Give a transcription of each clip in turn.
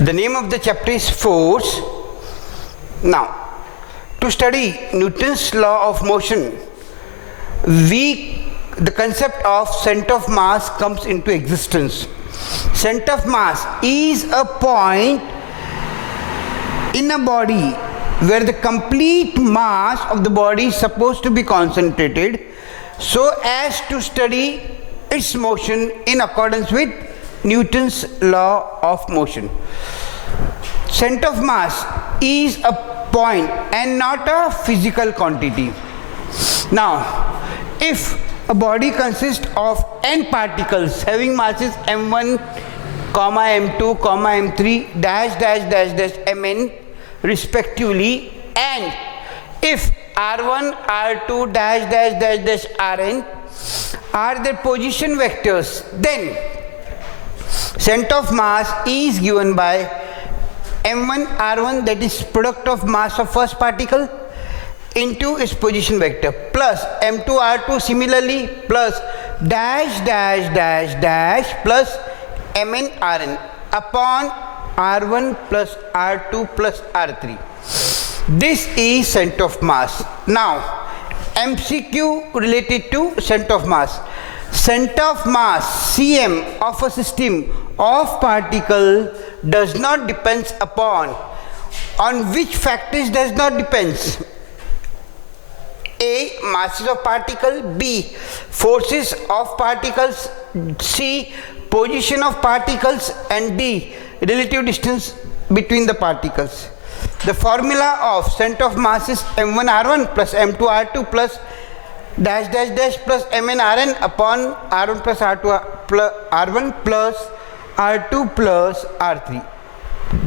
The name of the chapter is force. Now, to study Newton's law of motion, the concept of center of mass comes into existence. Center of mass is a point in a body where the complete mass of the body is supposed to be concentrated so as to study its motion in accordance with Newton's law of motion. Center of mass is a point and not a physical quantity. Now, if a body consists of n particles having masses m1, m2, m3, dash dash dash dash mn respectively, and if r1, r2, dash dash dash dash rn are their position vectors, then center of mass is given by m1 r1, that is product of mass of first particle into its position vector, plus m2 r2 similarly, plus dash dash dash dash plus mn rn upon r1 plus r2 plus r3. This is center of mass. Now, MCQ related to center of mass. Center of mass cm of a system of particle does not depends upon. On which factors does not depends? A. Masses of particle. B. Forces of particles. C. Position of particles. And D. Relative distance between the particles. The formula of center of mass is m1 r1 plus m2 r2 plus dash dash dash plus mn rn upon r1 plus r2 plus r1 plus r2 plus r3.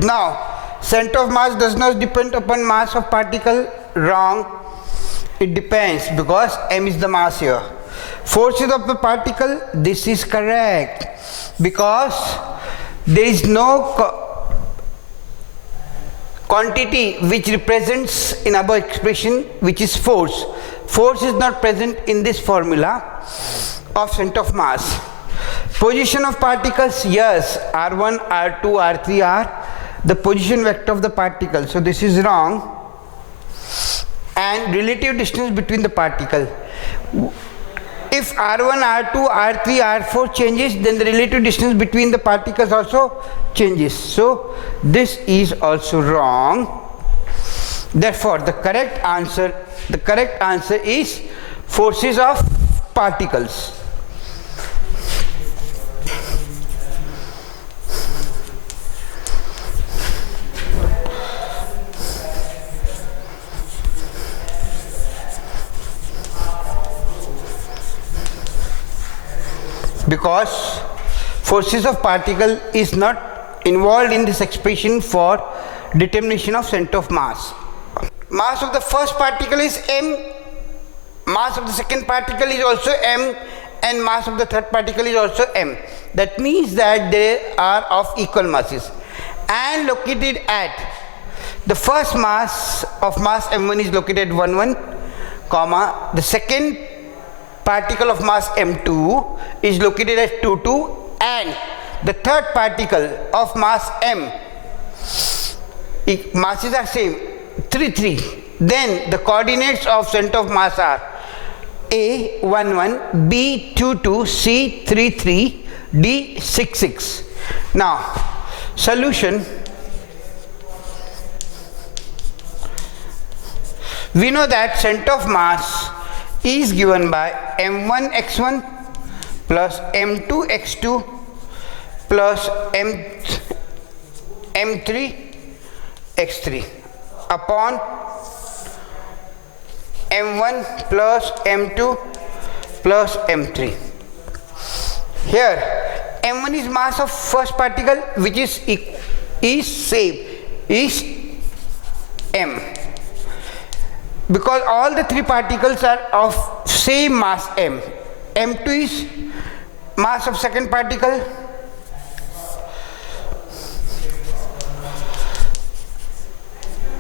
Now, center of mass does not depend upon mass of particle. Wrong. It depends, because m is the mass here. Forces of the particle, this is correct, because there is no quantity which represents in above expression which is force. Force is not present in this formula of center of mass. Position of particles, yes, r1, r2, r3 are the position vector of the particle, so this is wrong. And relative distance between the particle, if r1, r2, r3, r4 changes, then the relative distance between the particles also changes, so this is also wrong. Therefore, the correct answer is forces of particles. Because forces of particle is not involved in this expression for determination of center of mass. Mass of the first particle is m, mass of the second particle is also m, and mass of the third particle is also m. That means that they are of equal masses and located at the first mass of mass m1 is located at 1 1, comma, the second particle of mass m2 is located at 2 2, and the third particle of mass m, masses are same, 3 3. Then the coordinates of center of mass are A 1 1, B 2 2, C 3 3, D 6 6. Now, solution. We know that center of mass is given by m1 x1 plus m2 x2 plus m3 x3 upon m1 plus m2 plus m3. Here m1 is mass of first particle, which is m, because all the three particles are of same mass m. m2 is mass of second particle,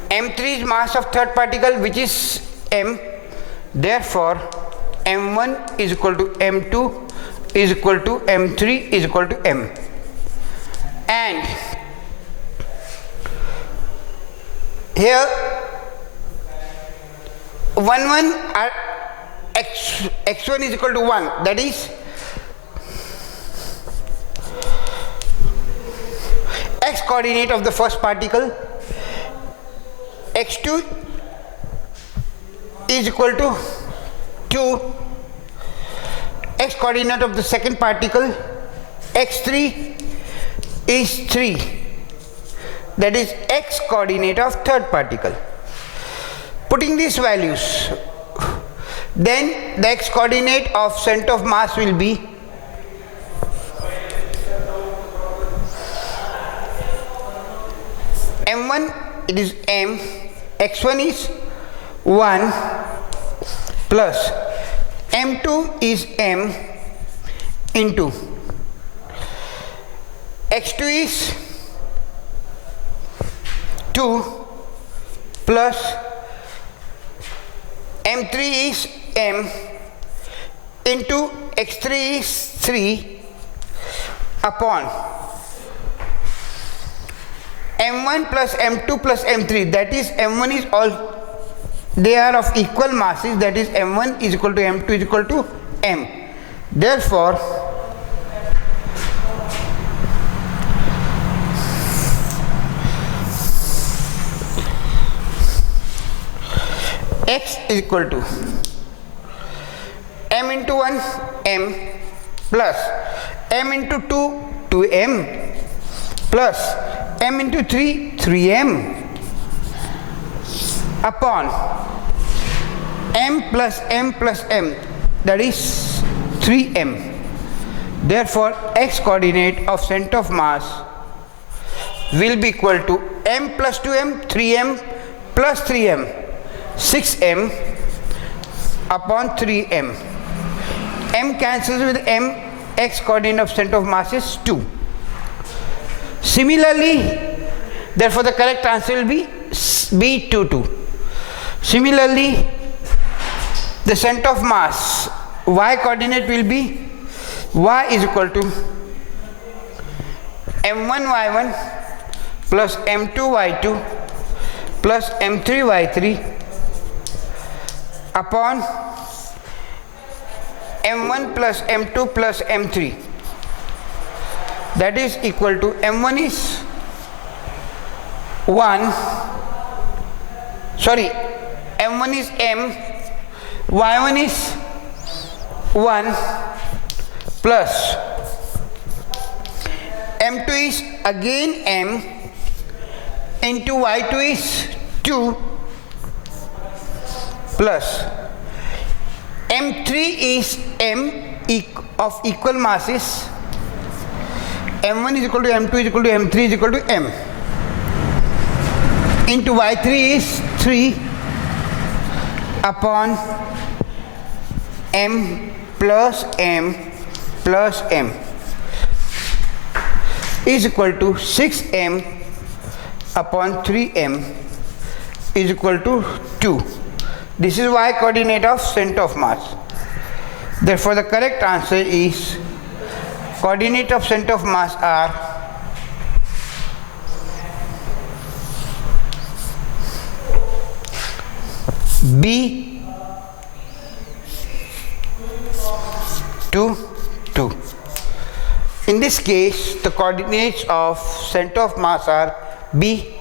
m3 is mass of third particle, which is m. Therefore, m1 is equal to m2 is equal to m3 is equal to m. And here 1 are x1 is equal to 1, that is x coordinate of the first particle, x2 is equal to 2, x coordinate of the second particle, x3 is 3, that is x coordinate of third particle. Putting these values, then the x coordinate of center of mass will be m1, it is m, x1 is 1 plus m2 is m into x2 is 2 plus m3 is m into x3 is 3 upon m1 plus m2 plus m3, that is m1 is all, they are of equal masses, that is m1 is equal to m2 is equal to m. Therefore x is equal to m into 1 m plus m into 2 2m plus m into 3 3m upon m plus m, that is 3m. Therefore x coordinate of center of mass will be equal to m plus 2m 3m plus 3m 6m upon 3m. M cancels with m, x coordinate of center of mass is 2. Similarly, therefore the correct answer will be B 2 2. Similarly, the center of mass y coordinate will be y is equal to m1 y1 plus m2 y2 plus m3 y3 upon m1 plus m2 plus m3, that is equal to m1 is 1, sorry, m1 is m, y1 is 1 plus m2 is again m into y2 is 2 plus m3 is m of equal masses, m1 is equal to m2 is equal to m3 is equal to m into y3 is 3 upon m plus m is equal to 6m upon 3m is equal to 2. This is y coordinate of center of mass. Therefore the correct answer is coordinate of center of mass are B 2 2. In this case the coordinates of center of mass are B.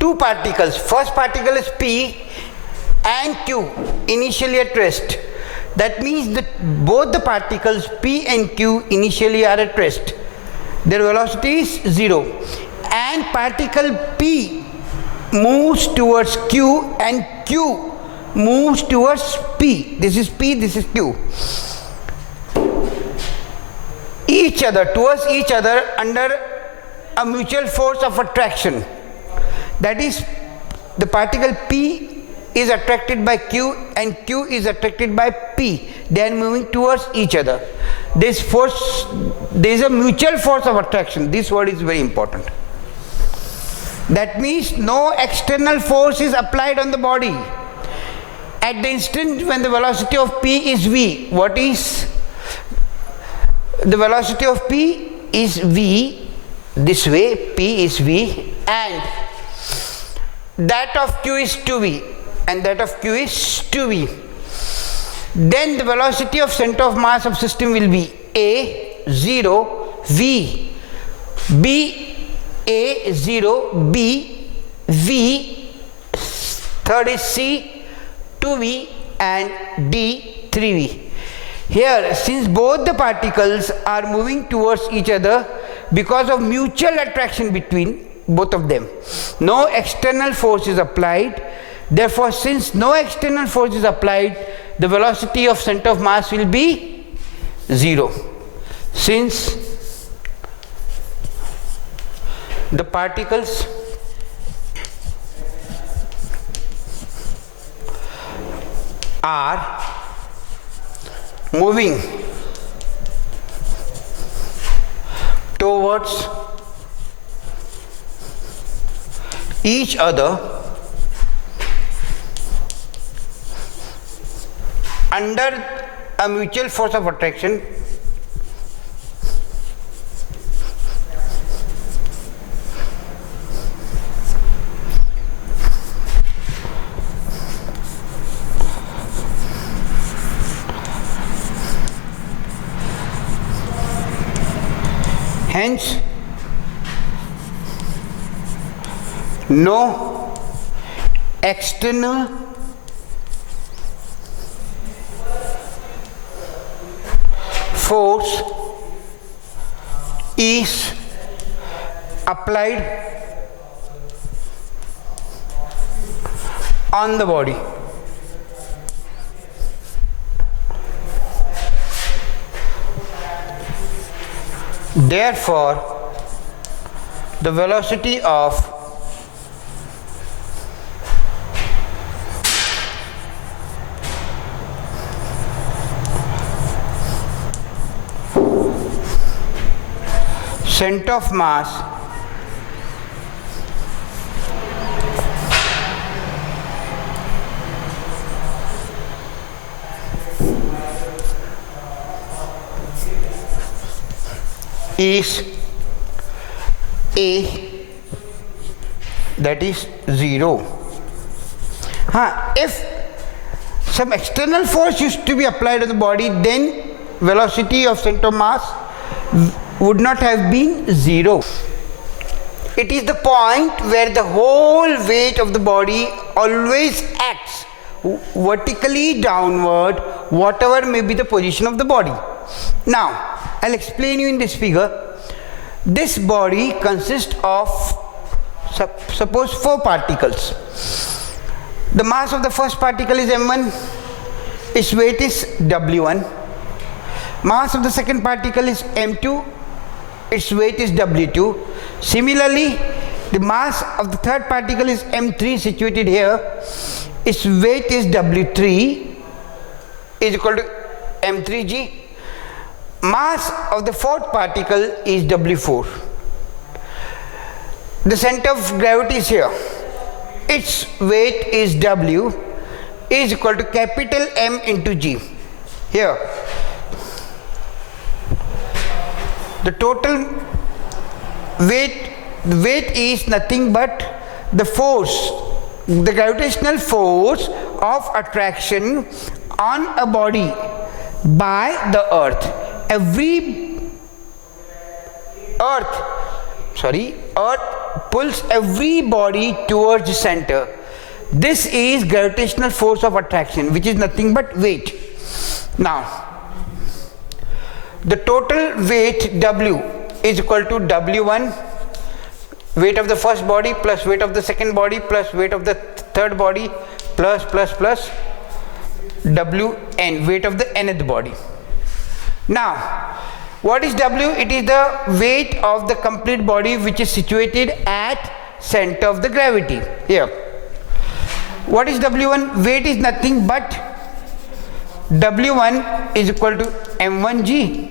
Two particles, first particle is P and Q, initially at rest. That means that both the particles P and Q initially are at rest. Their velocity is 0 and particle P moves towards Q and Q moves towards P. This is P, this is Q. Towards each other under a mutual force of attraction. That is, the particle P is attracted by Q and Q is attracted by P. They are moving towards each other. This force, there is a mutual force of attraction. This word is very important. That means no external force is applied on the body. At the instant when the velocity of P is V, what is the velocity of P is V, this way P is V, and that of q is 2v and that of q is 2v, then the velocity of center of mass of system will be a 0 v, b a 0 b v, third is c 2v and d 3v. Here, since both the particles are moving towards each other because of mutual attraction between both of them, no external force is applied. Therefore, since no external force is applied, the velocity of center of mass will be 0. Since the particles are moving towards each other under a mutual force of attraction, hence no external force is applied on the body. Therefore, the velocity of center of mass is A, that is 0. If some external force used to be applied on the body, then velocity of center of mass would not have been 0. It is the point where the whole weight of the body always acts vertically downward, whatever may be the position of the body. Now, I'll explain you in this figure. This body consists of suppose 4 particles. The mass of the first particle is m1, its weight is w1. Mass of the second particle is m2, its weight is w2. Similarly, the mass of the third particle is m3, situated here. Its weight is w3, is equal to m3g. Mass of the fourth particle is w4. The center of gravity is here. Its weight is w, is equal to capital M into g. Here, the total weight is nothing but the force, the gravitational force of attraction on a body by the earth. Earth pulls every body towards the center. This is gravitational force of attraction, which is nothing but weight. Now, the total weight W is equal to W1, weight of the first body, plus weight of the second body, plus weight of the third body, plus Wn, weight of the nth body. Now, what is W? It is the weight of the complete body which is situated at center of the gravity. Here, what is W1? Weight is nothing but W1 is equal to m1g,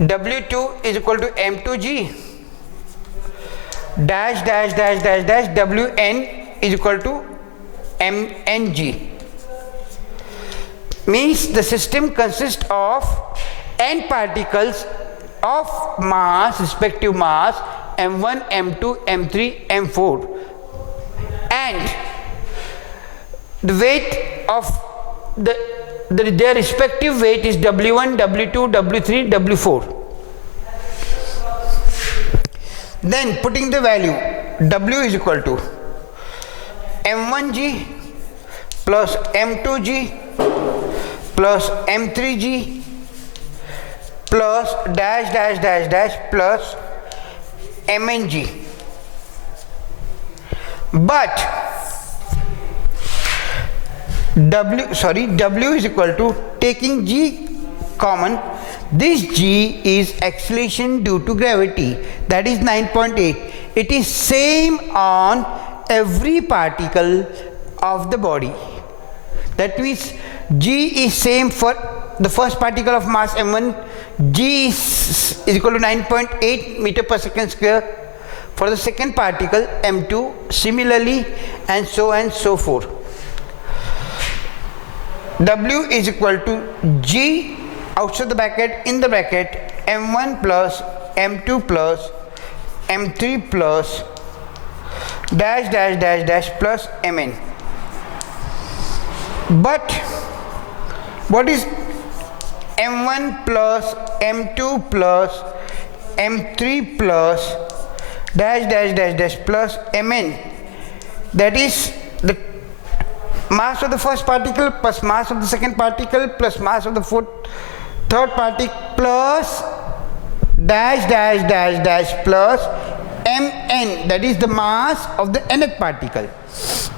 W2 is equal to m2g, dash Wn is equal to mng. Means the system consists of n particles of mass, respective mass, m1, m2, m3, m4. and the weight of their respective weight is W1, W2, W3, W4. Then putting the value, W is equal to M1G plus M2G plus M3G plus dash dash dash dash plus MNG. But W is equal to, taking G common, this G is acceleration due to gravity, that is 9.8. It is same on every particle of the body. That means G is same for the first particle of mass M1, G is equal to 9.8 meter per second square. For the second particle M2, similarly, and so forth. W is equal to G outside the bracket, in the bracket, M1 plus M2 plus M3 plus dash dash dash dash plus Mn. But what is M1 plus M2 plus M3 plus dash dash dash dash plus Mn? That is the mass of the first particle plus mass of the second particle plus mass of the third particle plus dash dash dash dash plus Mn, that is the mass of the nth particle.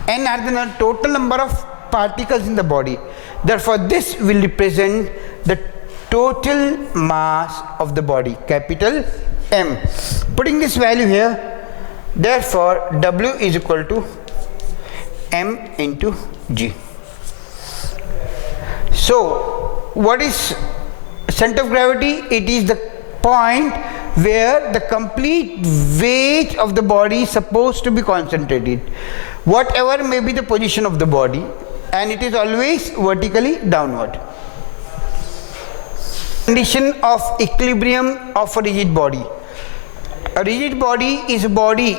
N are the total number of particles in the body. Therefore, this will represent the total mass of the body, capital M. Putting this value here, therefore W is equal to M into G. So what is center of gravity? It is the point where the complete weight of the body is supposed to be concentrated, whatever may be the position of the body, and it is always vertically downward. Condition of equilibrium of a rigid body. A rigid body is a body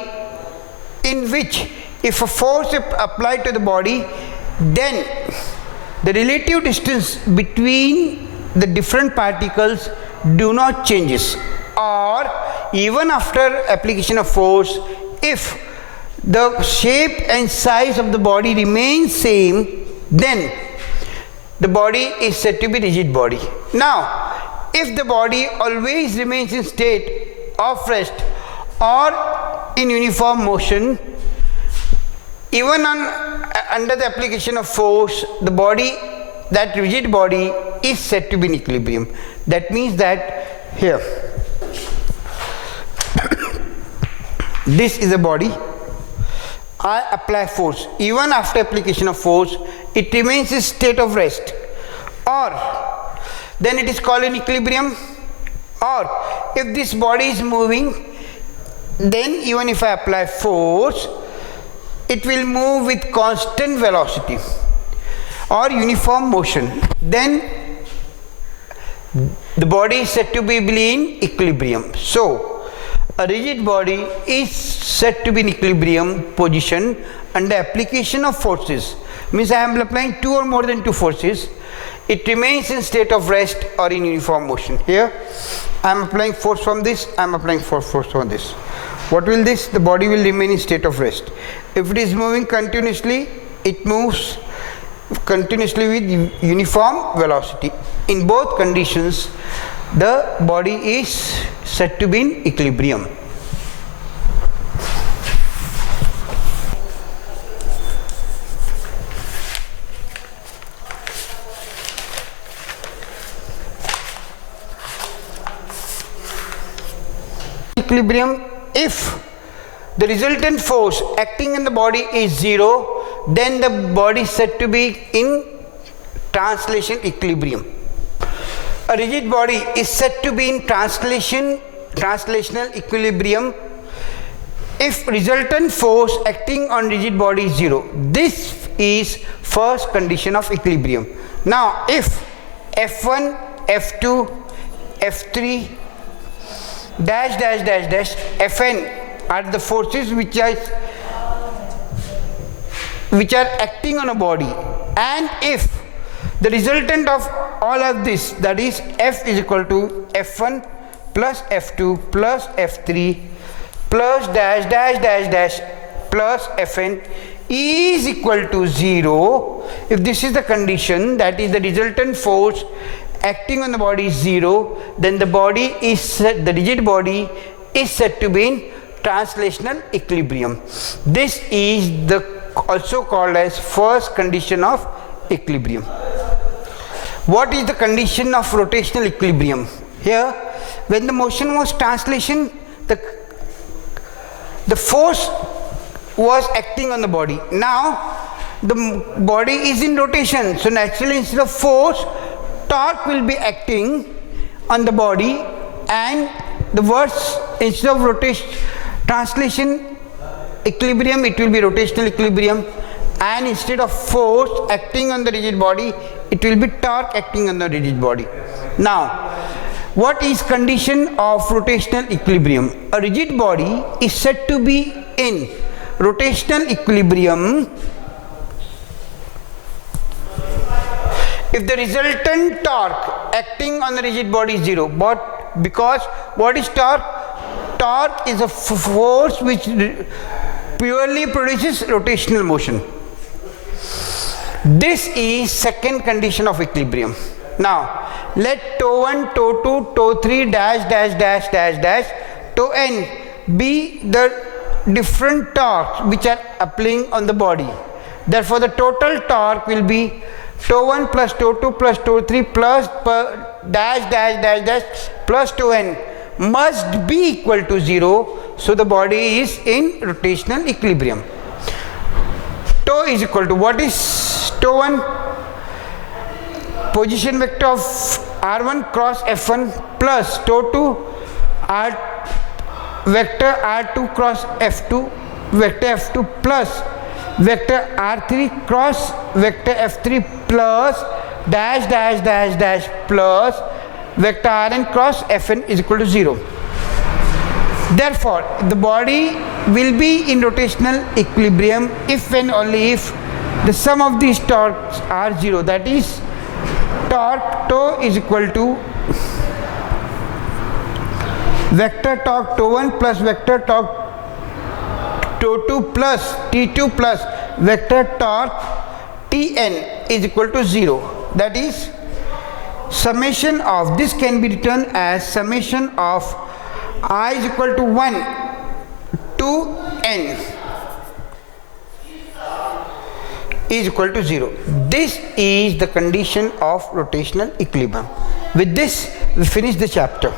in which if a force is applied to the body, then the relative distance between the different particles do not changes, or even after application of force, if the shape and size of the body remains same, then the body is said to be rigid body. Now, if the body always remains in state of rest or in uniform motion, even under the application of force, the body, that rigid body, is said to be in equilibrium. That means that here this is a body, I apply force, even after application of force it remains in state of rest, or then it is called in equilibrium. Or if this body is moving, then even if I apply force, it will move with constant velocity or uniform motion, then the body is said to be in equilibrium. So a rigid body is said to be in equilibrium position under application of forces. Means I am applying two or more than two forces, it remains in state of rest or in uniform motion. Here I am applying force from this, I am applying force from this. What will this? The body will remain in state of rest. If it is moving continuously, it moves continuously with uniform velocity. In both conditions, the body is said to be in equilibrium. Equilibrium, if the resultant force acting in the body is zero, then the body is said to be in translation equilibrium. A rigid body is said to be in translational equilibrium if resultant force acting on rigid body is zero. This is first condition of equilibrium. Now if F1, F2, F3 dash dash dash dash Fn are the forces which are which are acting on a body, and if the resultant of all of this, that is F is equal to F1 plus F2 plus F3 plus dash dash dash dash plus Fn is equal to 0, if this is the condition, that is the resultant force acting on the body is 0, then the body is set, the rigid body is said to be in translational equilibrium. This is the also called as first condition of equilibrium. What is the condition of rotational equilibrium? Here, when the motion was translation, the force was acting on the body. Now the body is in rotation, so naturally instead of force, torque will be acting on the body, and the words instead of rotation translation equilibrium, it will be rotational equilibrium, and instead of force acting on the rigid body, it will be torque acting on the rigid body. Now what is condition of rotational equilibrium? A rigid body is said to be in rotational equilibrium if the resultant torque acting on the rigid body is 0. But because what is torque? Torque is a force which purely produces rotational motion. This is second condition of equilibrium. Now let tau 1, tau 2, tau 3 dash dash dash dash dash tau n be the different torques which are applying on the body. Therefore the total torque will be tau 1 plus tau 2 plus tau 3 plus dash dash dash dash plus tau n must be equal to 0, so the body is in rotational equilibrium. Tau is equal to, what is tau 1? Position vector of r1 cross f1 plus tau 2 r vector r2 cross f2 vector f2 plus vector r3 cross vector f3 plus dash dash dash dash plus vector rn cross fn is equal to 0. Therefore the body will be in rotational equilibrium if and only if the sum of these torques are 0, that is torque tau is equal to vector torque tau 1 plus vector torque tau 2 plus T2 plus vector torque Tn is equal to 0. That is summation of, this can be written as summation of I is equal to 1 to n is equal to 0. This is the condition of rotational equilibrium. With this we finish the chapter.